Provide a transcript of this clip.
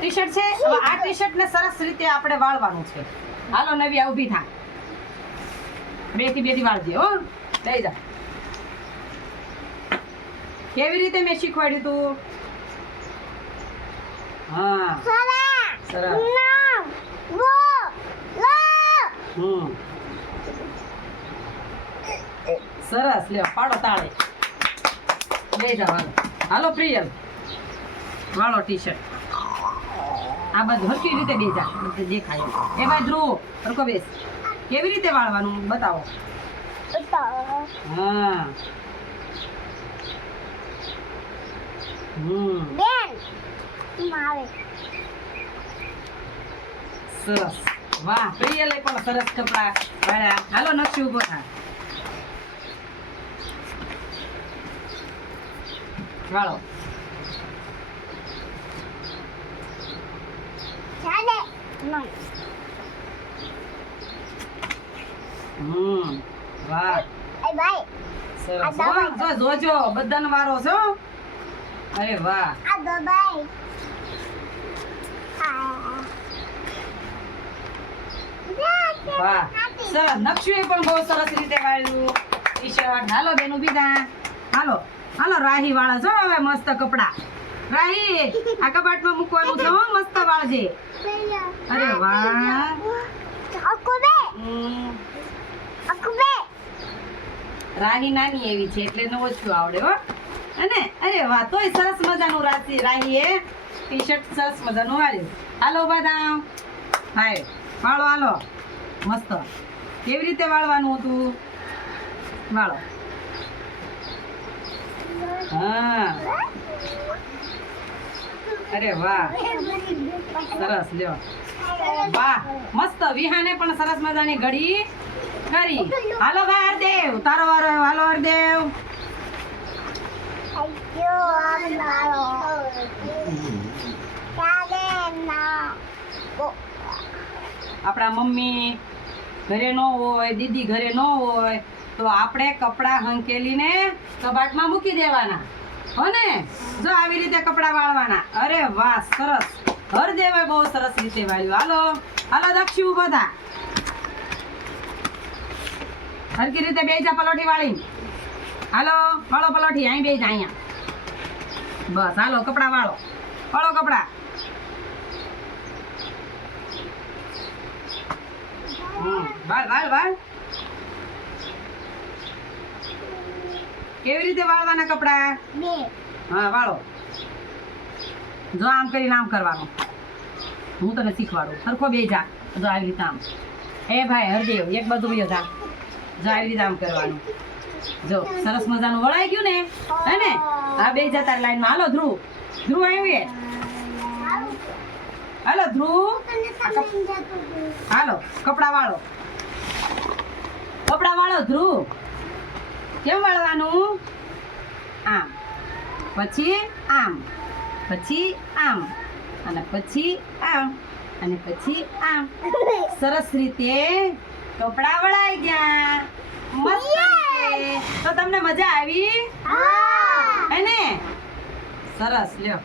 T shirt છે. હવે આ ટી શર્ટ ને સરસ રીતે આપણે વાળવાનું છે. હાલો નવી ઊભી થા. બે થી વાળજે હો. લઈ જા. કેવી રીતે મેં શીખવાડ્યું તું? હા સરસ. સરસ લ્યો પાડો તાળે. લઈ જાઓ હાલો. હાલો પ્રિયલ વાળો ટી શર્ટ. આ બધું હરકી રીતે બેજા દેખાય. એ ભાઈ ધ્રુવ હરકો બેસ. કેવી રીતે વાળવાનું બતાવો. હા સરસ. વાહ પ્રિયલે પણ સરસ કપડા વાળ્યા. હાલો નકશી ઉભો થા. વાળો. વાહ સરસ. જોજો બધાનો વારો છો. અરે વાહ. વાહ સરસ. નકશી પણ બહુ સરસ રીતે વાળ્યું ટી શર્ટ. હાલો બેન ઊભી થા. હાલો હાલો રાહી વાળા છો હવે મસ્ત કપડા. રાહી આ કબાટમાં મૂકવાનું છે હો. મસ્ત વાળજે. અરે વાહ. રાહી નાની એવી છે એટલે એને ઓછું આવડે હો. અને અરે વાહ તોય સરસ મજાનું રાહી એ ટી શર્ટ સરસ મજાનું વાળ્યું. હાલો બદામ હાય વાળો. હાલો મસ્ત. કેવી રીતે વાળવાનું હતું વાળો. હા અરે વાહ સરસ લ્યો. વાહ મસ્ત. વિહાને પણ સરસ મજાની ઘડી કરી. હાલો ભાઈ હરદેવ તારો વારો. હાલો હરદેવ. આપણા મમ્મી ઘરે ન હોય, દીદી ઘરે ન હોય તો આપણે કપડા હંકેલીને કબાટમાં મૂકી દેવાના હો ને. જો આવી રીતે કપડા વાળવાના. અરે વાહ સરસ. હરદેવે બહુ સરસ રીતે વાળ્યું. હાલો હાલો દક્ષી ઉભો થા. હરકી રીતે બેજા પલોઠી વાળી. હાલો વાળો પલોઠી. અહીં બેજા અહીંયા. બસ હાલો કપડા વાળો. વાળો કપડા. વાળ. કેવી રીતે વાળવાના કપડા? હા વાળો. જો આમ કરીને આમ કરવાનું. હું તને શીખવાડું. સરખો બેજા. જો આવી રીતે આમ. એ ભાઈ હરદેવ એક બધું જો આવી રીતે આમ કરવાનું. જો સરસ મજાનું વળાઈ ગયું ને હે ને. આ બે જતા લાઈનમાં. હાલો ધ્રુવ. ધ્રુવ આવી. હાલો ધ્રુવ. હાલો કપડા વાળો. કપડા વાળો ધ્રુવ. કેમ વાળવાનું? આમ પછી આમ પછી આમ અને પછી આમ અને પછી આમ. સરસ રીતે કપડા વળાઈ ગયા. મસ્ત. તો તમને મજા આવી હે ને? સરસ લ્યો.